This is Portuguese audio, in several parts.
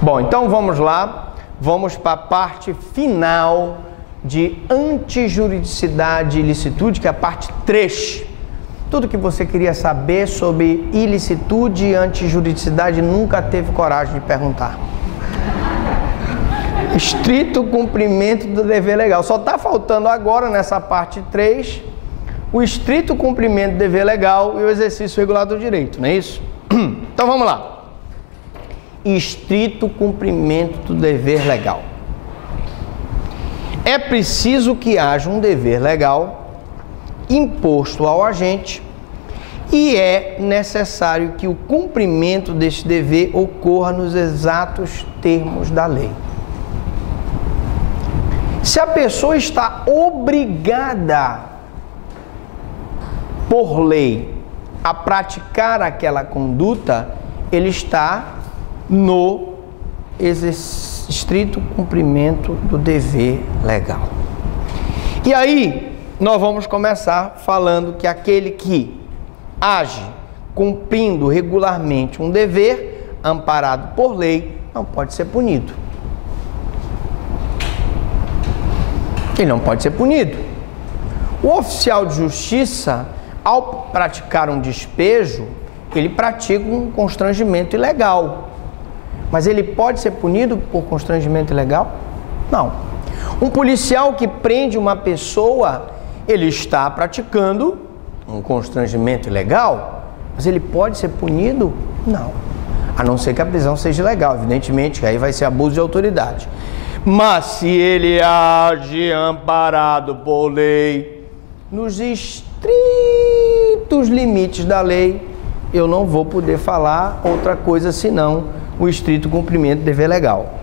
Bom, então vamos lá, vamos para a parte final de antijuridicidade e ilicitude, que é a parte 3. Tudo que você queria saber sobre ilicitude e antijuridicidade nunca teve coragem de perguntar. Estrito cumprimento do dever legal. Só está faltando agora, nessa parte 3, o estrito cumprimento do dever legal e o exercício regular do direito, não é isso? Então vamos lá. Estrito cumprimento do dever legal. É preciso que haja um dever legal imposto ao agente e é necessário que o cumprimento deste dever ocorra nos exatos termos da lei. Se a pessoa está obrigada por lei a praticar aquela conduta, ele está no estrito cumprimento do dever legal. E aí, nós vamos começar falando que aquele que age cumprindo regularmente um dever amparado por lei não pode ser punido. Ele não pode ser punido. O oficial de justiça, ao praticar um despejo, ele pratica um constrangimento ilegal. Mas ele pode ser punido por constrangimento ilegal? Não. Um policial que prende uma pessoa, ele está praticando um constrangimento ilegal, mas ele pode ser punido? Não. A não ser que a prisão seja ilegal, evidentemente, que aí vai ser abuso de autoridade. Mas se ele age amparado por lei, nos estritos limites da lei, eu não vou poder falar outra coisa senão o estrito cumprimento do dever legal.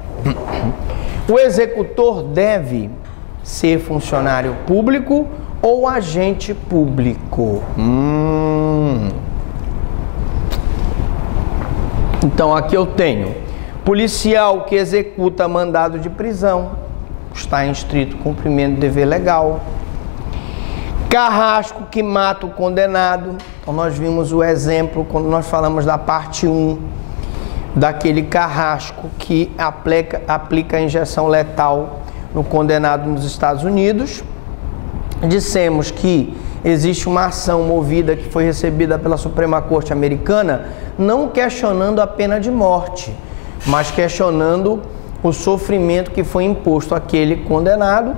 O executor deve ser funcionário público ou agente público. Então aqui eu tenho policial que executa mandado de prisão, está em estrito cumprimento do dever legal. Carrasco que mata o condenado. Então nós vimos o exemplo quando nós falamos da parte 1, daquele carrasco que aplica a injeção letal no condenado nos Estados Unidos. Dissemos que existe uma ação movida que foi recebida pela Suprema Corte Americana, não questionando a pena de morte, mas questionando o sofrimento que foi imposto àquele condenado,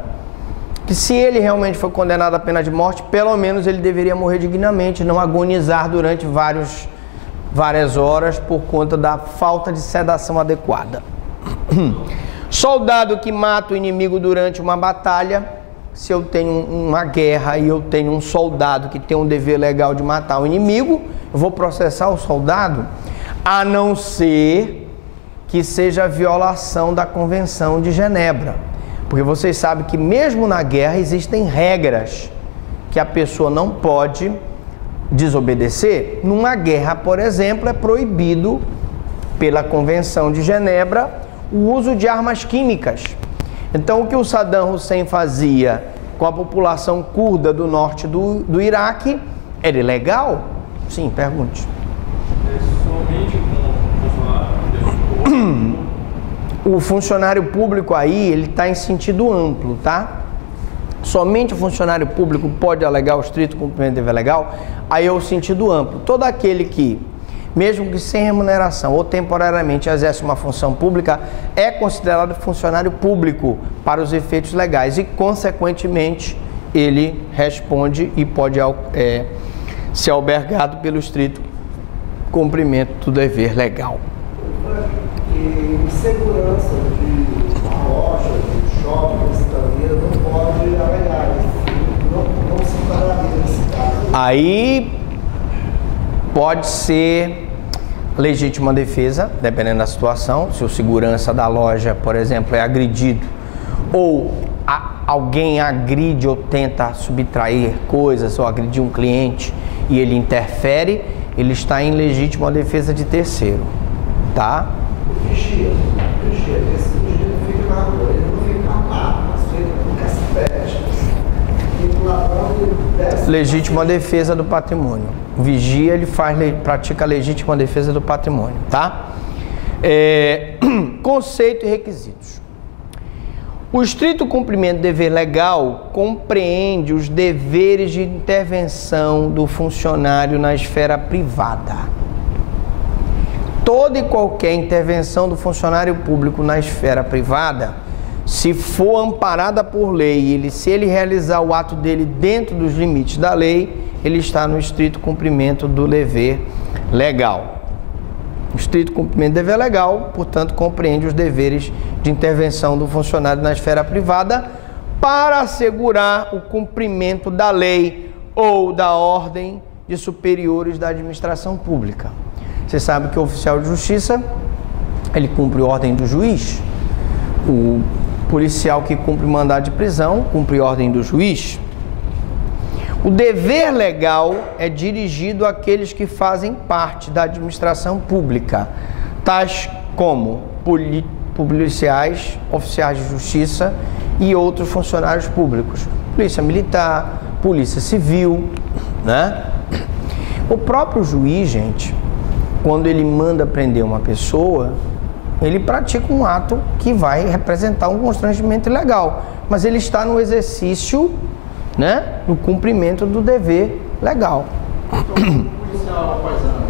que se ele realmente foi condenado à pena de morte, pelo menos ele deveria morrer dignamente, não agonizar durante várias horas por conta da falta de sedação adequada. Soldado que mata o inimigo durante uma batalha. Se eu tenho uma guerra e eu tenho um soldado que tem um dever legal de matar o inimigo, eu vou processar o soldado, a não ser que seja violação da Convenção de Genebra. Porque vocês sabem que mesmo na guerra existem regras que a pessoa não pode desobedecer. Numa guerra, por exemplo, é proibido pela Convenção de Genebra o uso de armas químicas. Então, o que o Saddam Hussein fazia com a população curda do norte do Iraque era ilegal? Sim, pergunte. Somente com o funcionário público aí, ele está em sentido amplo, tá? Somente o funcionário público pode alegar o estrito cumprimento do dever legal, aí é o sentido amplo. Todo aquele que, mesmo que sem remuneração ou temporariamente exerce uma função pública, é considerado funcionário público para os efeitos legais e, consequentemente, ele responde e pode ser albergado pelo estrito cumprimento do dever legal. E segurança de uma loja, de shopping, de cidadania, não pode alegar, não se enquadraria nesse caso. Aí pode ser legítima defesa, dependendo da situação. Se o segurança da loja, por exemplo, é agredido ou alguém agride ou tenta subtrair coisas ou agredir um cliente e ele interfere, ele está em legítima defesa de terceiro, tá? Vigia, esse vigia não fica na rua, ele não fica armado, mas fica com cacete. Legítima defesa do patrimônio. O vigia, ele pratica a legítima defesa do patrimônio, tá? Conceito e requisitos. O estrito cumprimento do dever legal compreende os deveres de intervenção do funcionário na esfera privada. Toda e qualquer intervenção do funcionário público na esfera privada, se for amparada por lei, se ele realizar o ato dele dentro dos limites da lei, ele está no estrito cumprimento do dever legal. O estrito cumprimento do dever legal, portanto, compreende os deveres de intervenção do funcionário na esfera privada para assegurar o cumprimento da lei ou da ordem de superiores da administração pública. Você sabe que o oficial de justiça, ele cumpre ordem do juiz. O policial que cumpre mandado de prisão, cumpre ordem do juiz. O dever legal é dirigido àqueles que fazem parte da administração pública, tais como policiais, oficiais de justiça e outros funcionários públicos. Polícia Militar, Polícia Civil, né? O próprio juiz, gente, quando ele manda prender uma pessoa, ele pratica um ato que vai representar um constrangimento ilegal, mas ele está no exercício, né, no cumprimento do dever legal. Então, o policial paisano,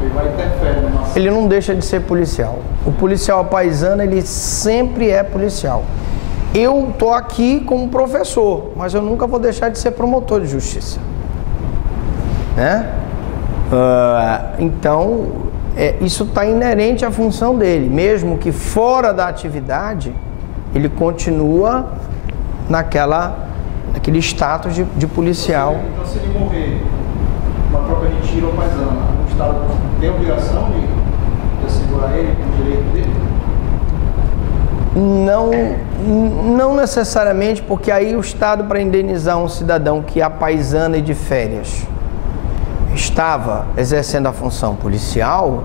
ele vai interferir numa ação. Ele não deixa de ser policial. O policial paisano, ele sempre é policial. Eu estou aqui como professor, mas eu nunca vou deixar de ser promotor de justiça, né? Então, isso está inerente à função dele, mesmo que fora da atividade, ele continua naquele status de policial. Então, se ele morrer uma troca de tiro ou paisana, o Estado tem a obrigação de assegurar ele com o direito dele? Não necessariamente, porque aí o Estado, para indenizar um cidadão que é paisana e de férias, estava exercendo a função policial,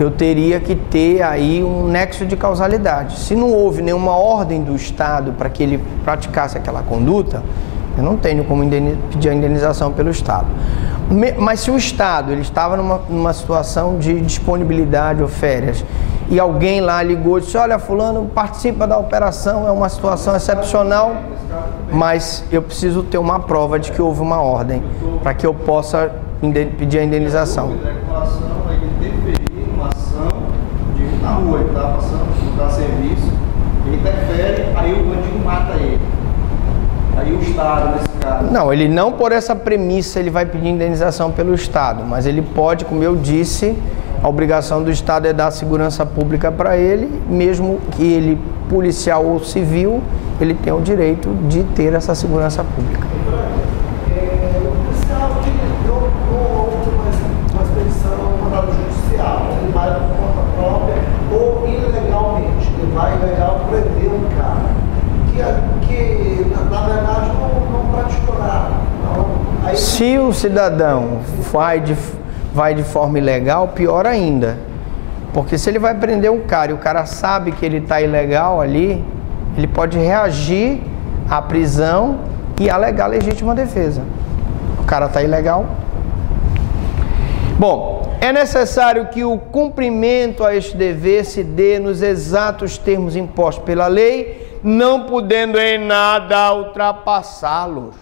eu teria que ter aí um nexo de causalidade. Se não houve nenhuma ordem do Estado para que ele praticasse aquela conduta, eu não tenho como pedir a indenização pelo Estado. Mas se o Estado ele estava numa situação de disponibilidade ou férias, e alguém lá ligou e disse, olha, fulano participa da operação, é uma situação excepcional, mas eu preciso ter uma prova de que houve uma ordem para que eu possa pedir a indenização. Ele interferir numa ação na rua, ele está passando, está a serviço, ele interfere, aí o bandido mata ele. Aí o Estado, nesse caso... Não, ele não por essa premissa ele vai pedir indenização pelo Estado, mas ele pode, como eu disse, a obrigação do Estado é dar segurança pública para ele, mesmo que ele, policial ou civil, ele tem o direito de ter essa segurança pública. O policial que não houve uma expedição, um mandado judicial, ele vai por conta própria ou ilegalmente, ele vai ilegal prender um cara que na verdade não praticou nada. Aí, se o cidadão vai de forma ilegal, pior ainda. Porque se ele vai prender um cara e o cara sabe que ele está ilegal ali, ele pode reagir à prisão e alegar legítima defesa. O cara está ilegal. Bom, é necessário que o cumprimento a este dever se dê nos exatos termos impostos pela lei, não podendo em nada ultrapassá-los.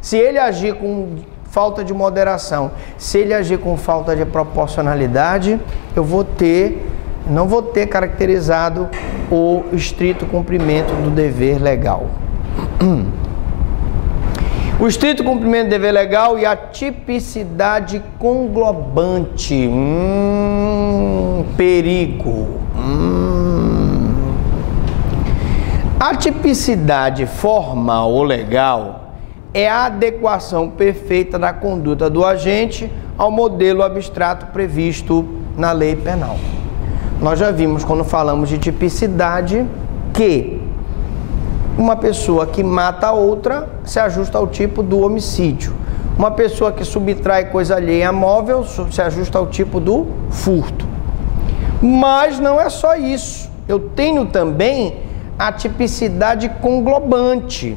Se ele agir com falta de moderação, se ele agir com falta de proporcionalidade, eu não vou ter caracterizado o estrito cumprimento do dever legal. O estrito cumprimento do dever legal e a tipicidade conglobante. Perigo. A tipicidade formal ou legal é a adequação perfeita da conduta do agente ao modelo abstrato previsto na lei penal. Nós já vimos, quando falamos de tipicidade, que uma pessoa que mata a outra se ajusta ao tipo do homicídio. Uma pessoa que subtrai coisa alheia móvel se ajusta ao tipo do furto. Mas não é só isso. Eu tenho também a tipicidade conglobante.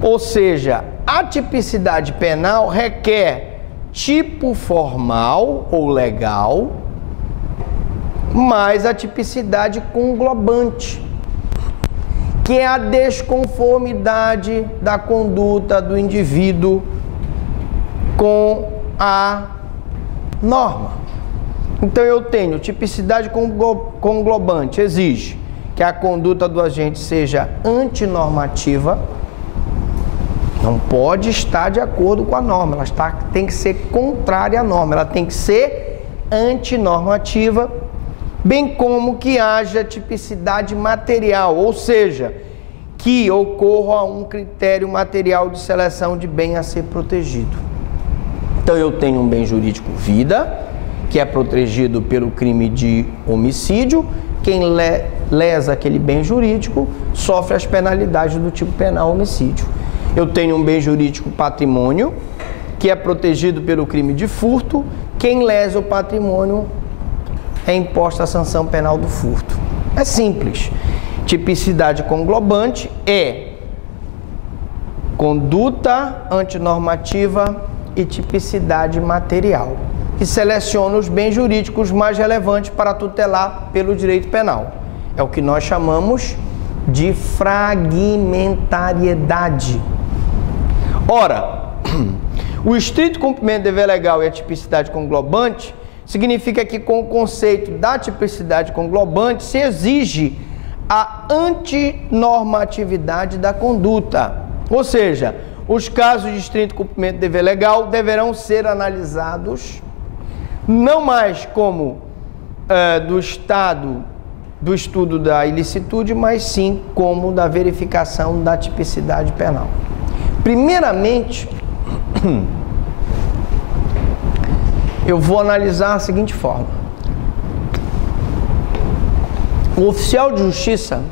Ou seja, a tipicidade penal requer tipo formal ou legal mais a tipicidade conglobante, que é a desconformidade da conduta do indivíduo com a norma. Então eu tenho tipicidade conglobante, exige que a conduta do agente seja antinormativa, não pode estar de acordo com a norma, ela tem que ser contrária à norma, ela tem que ser antinormativa, bem como que haja tipicidade material, ou seja, que ocorra um critério material de seleção de bem a ser protegido. Então eu tenho um bem jurídico vida, que é protegido pelo crime de homicídio. Quem lesa aquele bem jurídico sofre as penalidades do tipo penal homicídio. Eu tenho um bem jurídico patrimônio, que é protegido pelo crime de furto. Quem lesa o patrimônio é imposta a sanção penal do furto. É simples. Tipicidade conglobante é conduta antinormativa e tipicidade material, que seleciona os bens jurídicos mais relevantes para tutelar pelo direito penal. É o que nós chamamos de fragmentariedade. Ora, o estrito cumprimento do dever legal e a tipicidade conglobante significa que, com o conceito da tipicidade conglobante, se exige a antinormatividade da conduta. Ou seja, os casos de estrito cumprimento do dever legal deverão ser analisados não mais como do estudo da ilicitude, mas sim como da verificação da tipicidade penal. Primeiramente, eu vou analisar a seguinte forma. O oficial de justiça,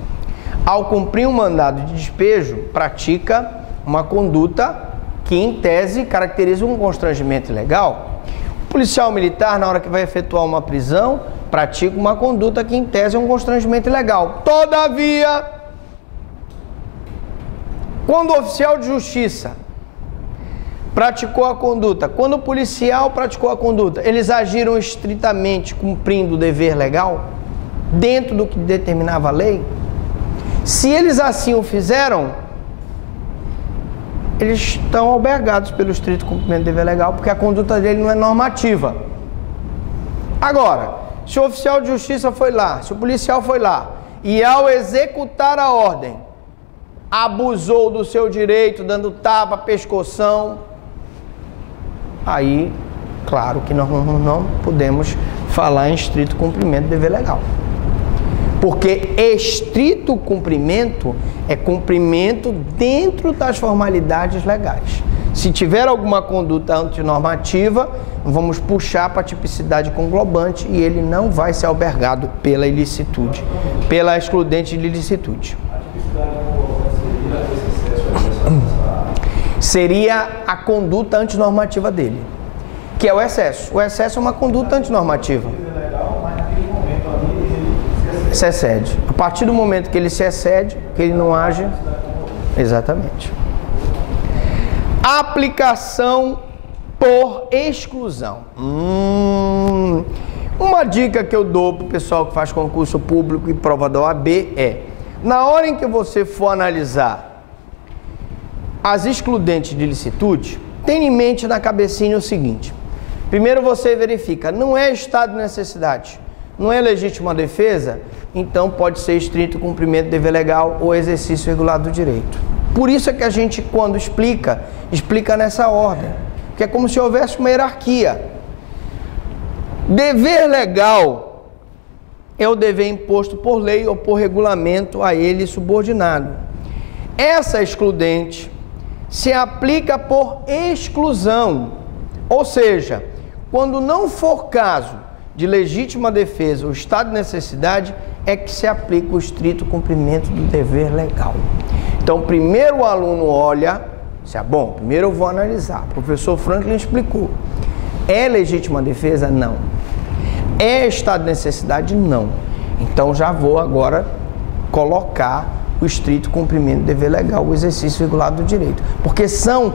ao cumprir um mandado de despejo, pratica uma conduta que, em tese, caracteriza um constrangimento ilegal. O policial militar, na hora que vai efetuar uma prisão, pratica uma conduta que, em tese, é um constrangimento ilegal. Todavia, quando o oficial de justiça praticou a conduta, quando o policial praticou a conduta, eles agiram estritamente cumprindo o dever legal, dentro do que determinava a lei? Se eles assim o fizeram, eles estão albergados pelo estrito cumprimento do dever legal, porque a conduta dele não é normativa. Agora, se o oficial de justiça foi lá, se o policial foi lá, e ao executar a ordem, abusou do seu direito, dando tapa, pescoção, aí, claro que nós não podemos falar em estrito cumprimento do dever legal. Porque estrito cumprimento é cumprimento dentro das formalidades legais. Se tiver alguma conduta antinormativa, vamos puxar para a tipicidade conglobante e ele não vai ser albergado pela ilicitude, pela excludente de ilicitude. A tipicidade conglobante seria esse excesso? Seria a conduta antinormativa dele, que é o excesso. O excesso é uma conduta antinormativa. Se excede. A partir do momento que ele se excede, que ele não age, exatamente. Aplicação por exclusão. Uma dica que eu dou para o pessoal que faz concurso público e prova da OAB é: na hora em que você for analisar as excludentes de ilicitude, tenha em mente na cabecinha o seguinte: primeiro você verifica, não é estado de necessidade, não é legítima defesa, então pode ser estrito cumprimento do dever legal ou exercício regular do direito. Por isso é que a gente, quando explica nessa ordem, que é como se houvesse uma hierarquia. Dever legal é o dever imposto por lei ou por regulamento a ele subordinado. Essa excludente se aplica por exclusão, ou seja, quando não for caso de legítima defesa ou estado de necessidade, é que se aplica o estrito cumprimento do dever legal. Então, primeiro o aluno olha, bom, primeiro eu vou analisar. O professor Franklin explicou. É legítima defesa? Não. É estado de necessidade? Não. Então, já vou agora colocar o estrito cumprimento do dever legal, o exercício regular do direito. Porque são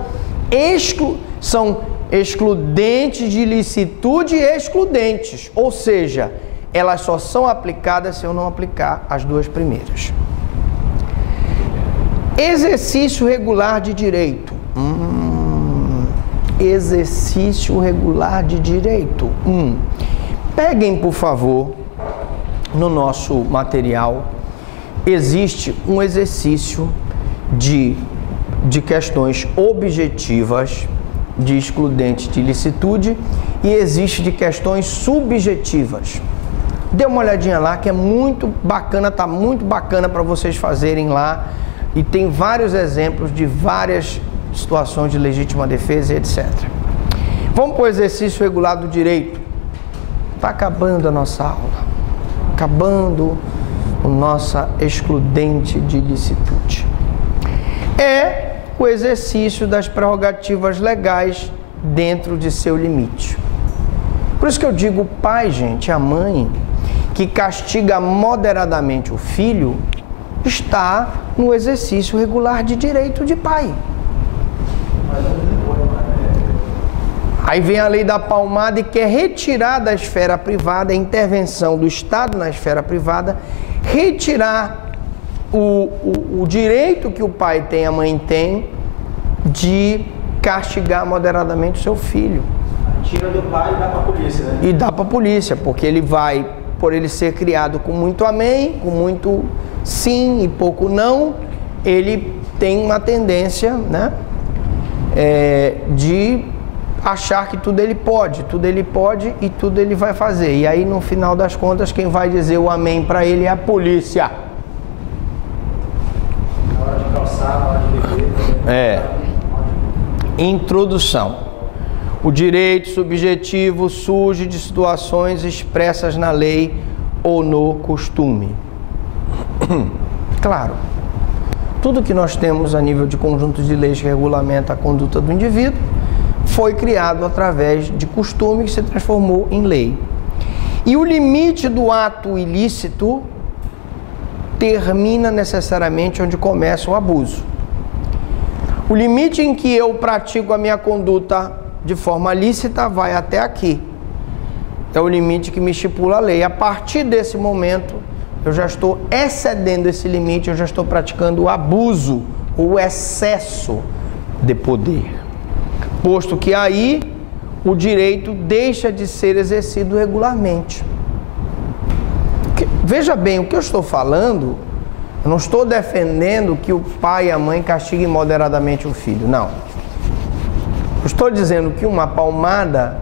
excludentes de ilicitude e excludentes, ou seja, elas só são aplicadas se eu não aplicar as duas primeiras. Exercício regular de direito. Exercício regular de direito. Peguem, por favor, no nosso material, existe um exercício de questões objetivas, de excludente de ilicitude, e existe de questões subjetivas. Dê uma olhadinha lá, que é muito bacana, tá muito bacana para vocês fazerem lá, e tem vários exemplos de várias situações de legítima defesa e etc. Vamos para o exercício regular do direito. Está acabando a nossa aula, acabando a nossa excludente de ilicitude. É o exercício das prerrogativas legais dentro de seu limite. Por isso que eu digo, o pai, gente, a mãe, que castiga moderadamente o filho, está no exercício regular de direito de pai. Aí vem a lei da palmada e quer retirar da esfera privada, a intervenção do Estado na esfera privada, retirar o direito que o pai tem, a mãe tem, de castigar moderadamente o seu filho. Tira do pai e dá para a polícia, né? E dá para a polícia, porque ele vai, por ele ser criado com muito amém, com muito sim e pouco não, ele tem uma tendência, né, de achar que tudo ele pode e tudo ele vai fazer. E aí, no final das contas, quem vai dizer o amém para ele é a polícia. Na hora de calçar, na hora de beber. Introdução. O direito subjetivo surge de situações expressas na lei ou no costume. Claro, tudo que nós temos a nível de conjunto de leis que regulamenta a conduta do indivíduo foi criado através de costume que se transformou em lei. E o limite do ato ilícito termina necessariamente onde começa o abuso. O limite em que eu pratico a minha conduta de forma lícita vai até aqui. É o limite que me estipula a lei. A partir desse momento, eu já estou excedendo esse limite, eu já estou praticando o abuso, o excesso de poder. Posto que aí o direito deixa de ser exercido regularmente. Veja bem, o que eu estou falando, eu não estou defendendo que o pai e a mãe castiguem moderadamente o filho, não. Eu estou dizendo que uma palmada,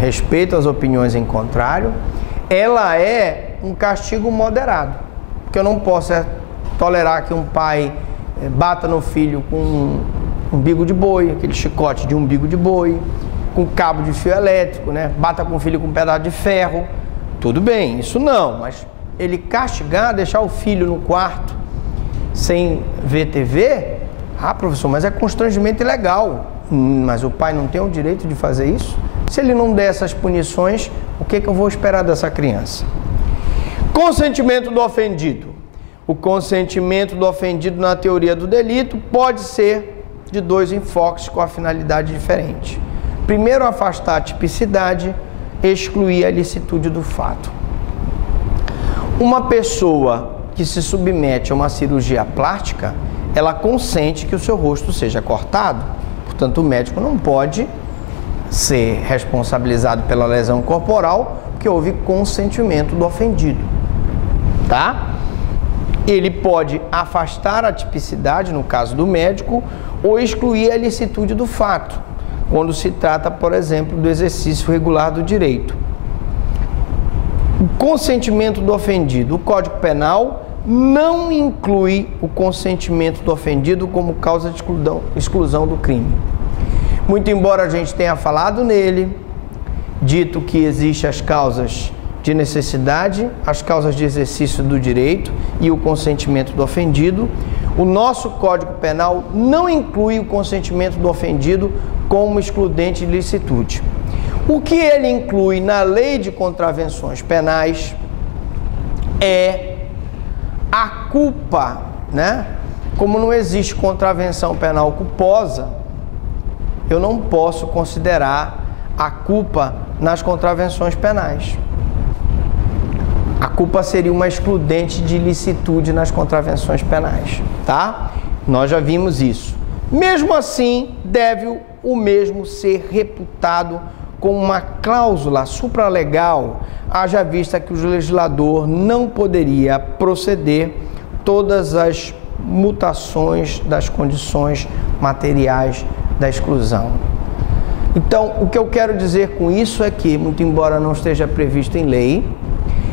respeito às opiniões em contrário, ela é um castigo moderado. Porque eu não posso tolerar que um pai bata no filho com um umbigo de boi, aquele chicote de umbigo de boi, com cabo de fio elétrico, né? Bata com o filho com um pedaço de ferro. Tudo bem, isso não, mas ele castigar, deixar o filho no quarto sem ver TV, professor, mas é constrangimento ilegal. Mas o pai não tem o direito de fazer isso? Se ele não der essas punições, o que eu vou esperar dessa criança? Consentimento do ofendido. O consentimento do ofendido na teoria do delito pode ser de dois enfoques com a finalidade diferente. Primeiro, afastar a tipicidade, excluir a ilicitude do fato. Uma pessoa que se submete a uma cirurgia plástica, ela consente que o seu rosto seja cortado. Portanto, o médico não pode ser responsabilizado pela lesão corporal, porque houve consentimento do ofendido, tá? Ele pode afastar a tipicidade, no caso do médico, ou excluir a ilicitude do fato, quando se trata, por exemplo, do exercício regular do direito. O consentimento do ofendido. O Código Penal não inclui o consentimento do ofendido como causa de exclusão do crime. Muito embora a gente tenha falado nele, dito que existem as causas de necessidade, as causas de exercício do direito e o consentimento do ofendido, o nosso Código Penal não inclui o consentimento do ofendido como excludente de ilicitude. O que ele inclui na Lei de Contravenções Penais é a culpa, né? Como não existe contravenção penal culposa, eu não posso considerar a culpa nas contravenções penais. A culpa seria uma excludente de ilicitude nas contravenções penais, tá? Nós já vimos isso. Mesmo assim, deve o mesmo ser reputado como uma cláusula supralegal, haja vista que o legislador não poderia proceder todas as mutações das condições materiais da exclusão. Então, o que eu quero dizer com isso é que, muito embora não esteja previsto em lei,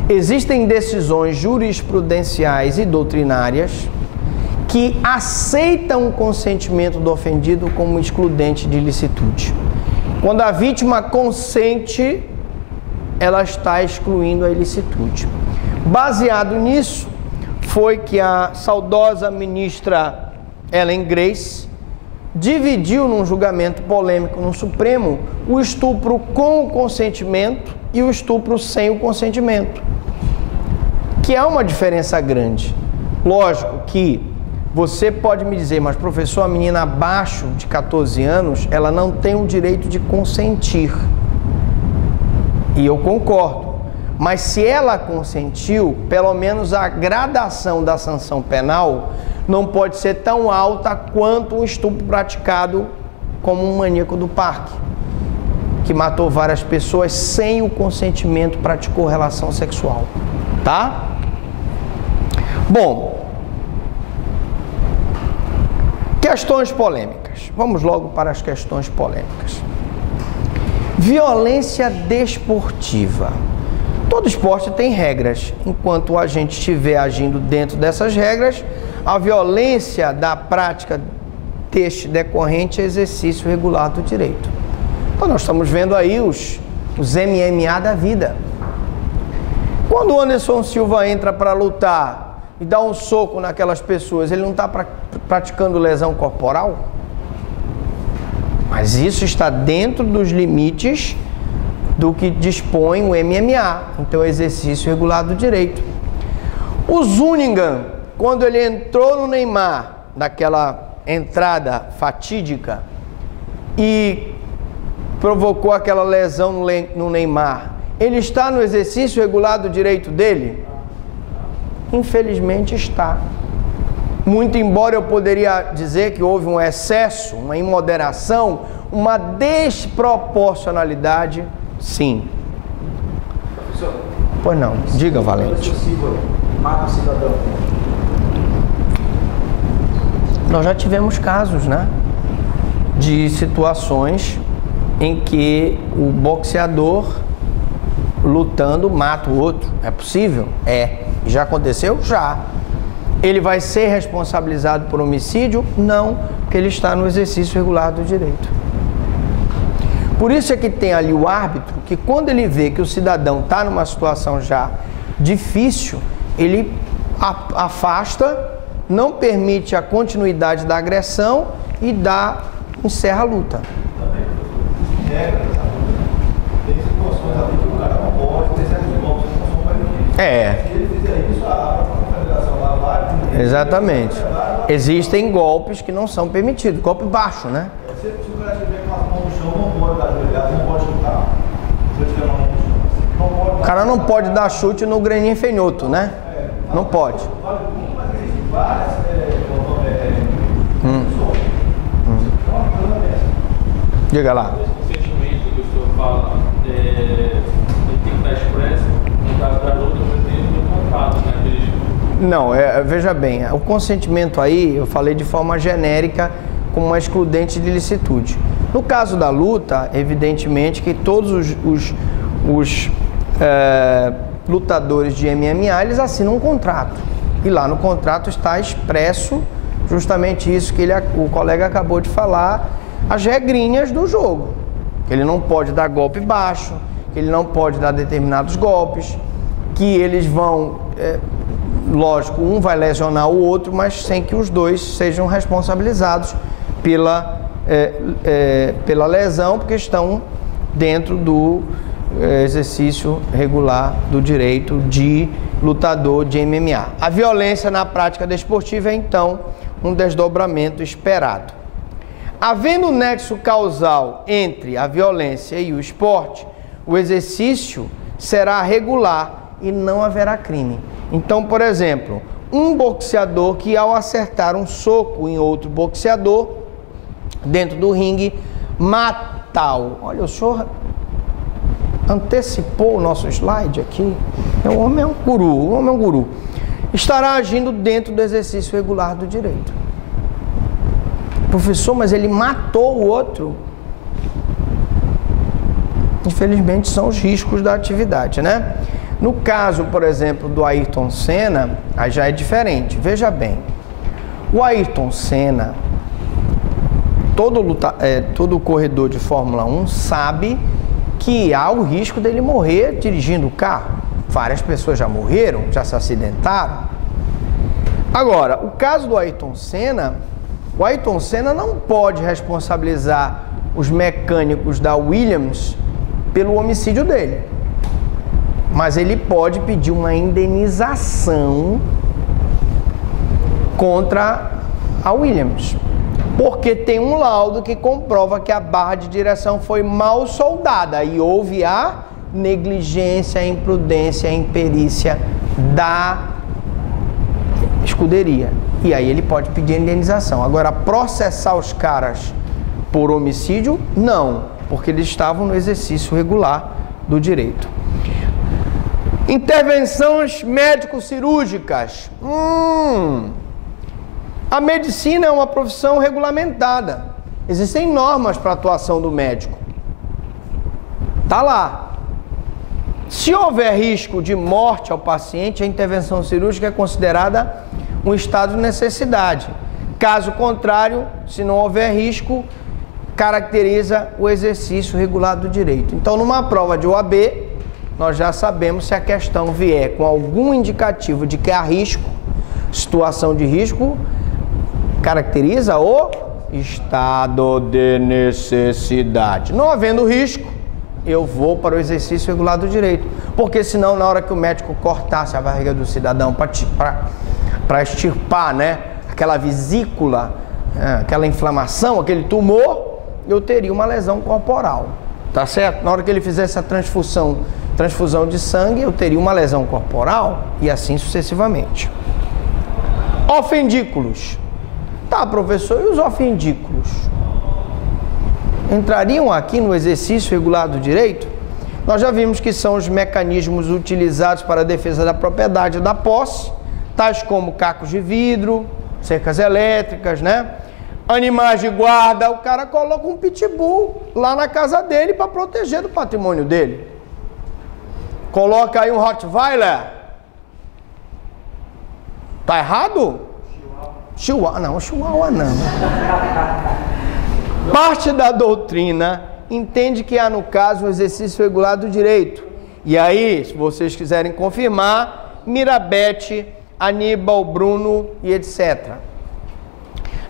existem decisões jurisprudenciais e doutrinárias que aceitam o consentimento do ofendido como excludente de ilicitude. Quando a vítima consente, ela está excluindo a ilicitude. Baseado nisso, foi que a saudosa ministra Ellen Grace dividiu num julgamento polêmico no Supremo o estupro com o consentimento e o estupro sem o consentimento, que é uma diferença grande. Lógico que você pode me dizer, mas professor, a menina abaixo de 14 anos, ela não tem o direito de consentir. E eu concordo. Mas se ela consentiu, pelo menos a gradação da sanção penal não pode ser tão alta quanto um estupro praticado como um maníaco do parque, que matou várias pessoas sem o consentimento, praticou relação sexual. Tá? Bom, questões polêmicas. Vamos logo para as questões polêmicas. Violência desportiva. Todo esporte tem regras. Enquanto a gente estiver agindo dentro dessas regras, a violência da prática deste decorrente é exercício regular do direito. Então nós estamos vendo aí os MMA da vida. Quando o Anderson Silva entra para lutar e dá um soco naquelas pessoas, ele não está praticando lesão corporal? Mas isso está dentro dos limites do que dispõe o MMA. Então, é exercício regular do direito. O Zuniga, quando ele entrou no Neymar, daquela entrada fatídica, e provocou aquela lesão no Neymar, ele está no exercício regular do direito dele? Infelizmente está. Muito embora eu poderia dizer que houve um excesso, uma imoderação, uma desproporcionalidade, sim. Professor, Pois não, diga, Valente. mata um cidadão. Nós já tivemos casos, né? De situações em que o boxeador lutando mata o outro. É possível? É. Já aconteceu? Já. Ele vai ser responsabilizado por homicídio? Não, porque ele está no exercício regular do direito. Por isso é que tem ali o árbitro, que quando ele vê que o cidadão está numa situação já difícil, ele afasta, não permite a continuidade da agressão e encerra a luta. Também, tem situações ali que o cara não pode, tem certos golpes que não são permitidos. É. Se ele fizer isso, a confederação lá vai... Exatamente. Existem golpes que não são permitidos. Golpe baixo, né? Se o cara estiver com as mãos no chão, não pode dar joelhada, não pode chutar. Se ele estiver com a mão no chão, não pode... O cara não pode dar chute no graninho fenhoto, né? Não pode. Vale muito, mas existem várias Diga lá. Esse consentimento que o senhor fala, ele tem que estar expresso, no caso da luta, por exemplo, no contrato, né? Não, veja bem, o consentimento aí, eu falei de forma genérica, como uma excludente de ilicitude. No caso da luta, evidentemente que todos os lutadores de MMA, eles assinam um contrato. E lá no contrato está expresso justamente isso que o colega acabou de falar, as regrinhas do jogo. Que ele não pode dar golpe baixo, que ele não pode dar determinados golpes, que eles vão, lógico, um vai lesionar o outro, mas sem que os dois sejam responsabilizados pela lesão, porque estão dentro do exercício regular do direito de lutador de MMA. A violência na prática desportiva é, então, um desdobramento esperado. Havendo nexo causal entre a violência e o esporte, o exercício será regular e não haverá crime. Então, por exemplo, um boxeador que ao acertar um soco em outro boxeador dentro do ringue, mata-o. Olha, o senhor antecipou o nosso slide aqui. O homem é um guru, estará agindo dentro do exercício regular do direito. Professor, mas ele matou o outro. Infelizmente são os riscos da atividade, né? No caso, por exemplo, do Ayrton Senna, aí já é diferente. Veja bem, o Ayrton Senna, todo corredor de Fórmula 1 sabe que há o risco dele morrer dirigindo o carro. Várias pessoas já morreram, já se acidentaram. Agora, o caso do Ayrton Senna, o Ayrton Senna não pode responsabilizar os mecânicos da Williams pelo homicídio dele. Mas ele pode pedir uma indenização contra a Williams. Porque tem um laudo que comprova que a barra de direção foi mal soldada e houve a negligência, a imprudência, a imperícia da escuderia. E aí ele pode pedir indenização. Agora, processar os caras por homicídio, não, porque eles estavam no exercício regular do direito. Intervenções médico-cirúrgicas. A medicina é uma profissão regulamentada. Existem normas para a atuação do médico. Está lá. Se houver risco de morte ao paciente, a intervenção cirúrgica é considerada um estado de necessidade. Caso contrário, se não houver risco, caracteriza o exercício regular do direito. Então, numa prova de OAB, nós já sabemos se a questão vier com algum indicativo de que há risco, situação de risco, caracteriza o estado de necessidade. Não havendo risco, eu vou para o exercício regular do direito. Porque senão, na hora que o médico cortasse a barriga do cidadão para extirpar, né, aquela vesícula, aquela inflamação, aquele tumor, eu teria uma lesão corporal. Tá certo? Na hora que ele fizesse a transfusão de sangue, eu teria uma lesão corporal e assim sucessivamente. Ofendículos. Tá, professor, e os ofendículos? Entrariam aqui no exercício regular do direito? Nós já vimos que são os mecanismos utilizados para a defesa da propriedade e da posse, tais como cacos de vidro, cercas elétricas, né? Animais de guarda. O cara coloca um pitbull lá na casa dele para proteger do patrimônio dele. Coloca aí um Rottweiler. Tá errado? Chihuahua. Não, Chihuahua não. Parte da doutrina entende que há, no caso, um exercício regular do direito. E aí, se vocês quiserem confirmar, Mirabete, Aníbal, Bruno e etc.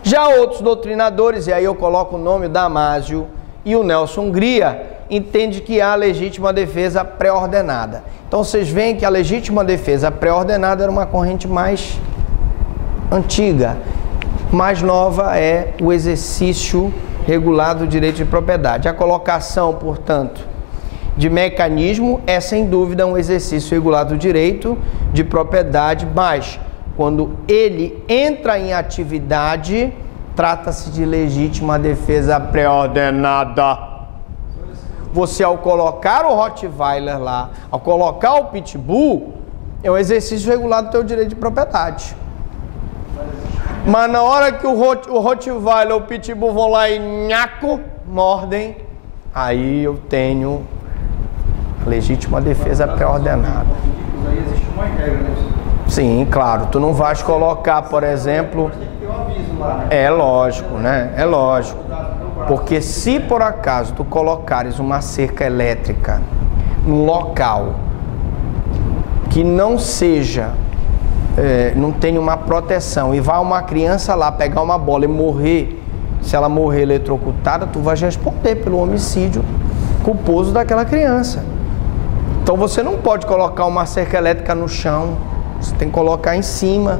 Já outros doutrinadores, e aí eu coloco o nome da Damásio e o Nelson Gria, entende que há legítima defesa pré-ordenada. Então vocês veem que a legítima defesa pré-ordenada era uma corrente mais antiga. Mais nova é o exercício regular do direito de propriedade. A colocação, portanto, de mecanismo é sem dúvida um exercício regular do direito de propriedade, mas quando ele entra em atividade, trata-se de legítima defesa pré-ordenada. Você, ao colocar o Rottweiler lá, ao colocar o Pitbull, é um exercício regular do teu direito de propriedade. Mas na hora que o Rottweiler, o Pitbull vão lá e nhaco, mordem, aí eu tenho legítima defesa pré-ordenada. Aí existe uma regra, né? Sim, claro. Tu não vais colocar, por exemplo... Tem que ter um aviso lá, né? É lógico, né? É lógico. Porque se por acaso tu colocares uma cerca elétrica num local que não seja, não tenha uma proteção, e vai uma criança lá pegar uma bola e morrer, se ela morrer eletrocutada, tu vais responder pelo homicídio culposo daquela criança. Então você não pode colocar uma cerca elétrica no chão, você tem que colocar em cima.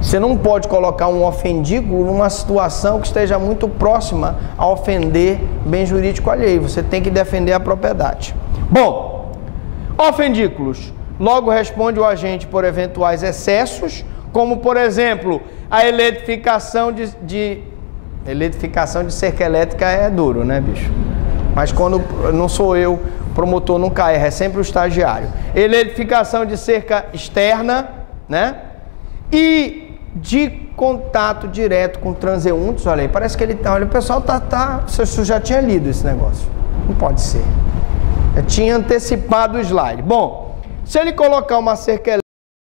Você não pode colocar um ofendículo numa situação que esteja muito próxima a ofender bem jurídico alheio. Você tem que defender a propriedade. Bom, ofendículos. Logo responde o agente por eventuais excessos, como, por exemplo, a eletrificação Eletrificação de cerca elétrica é duro, né, bicho? Mas quando não sou eu, o promotor nunca erra, é sempre o estagiário. Eletrificação de cerca externa, né? E de contato direto com transeuntes. Olha aí, parece que ele tá... Olha, o pessoal você já tinha lido esse negócio. Não pode ser. Eu tinha antecipado o slide. Bom, se ele colocar uma cerca elétrica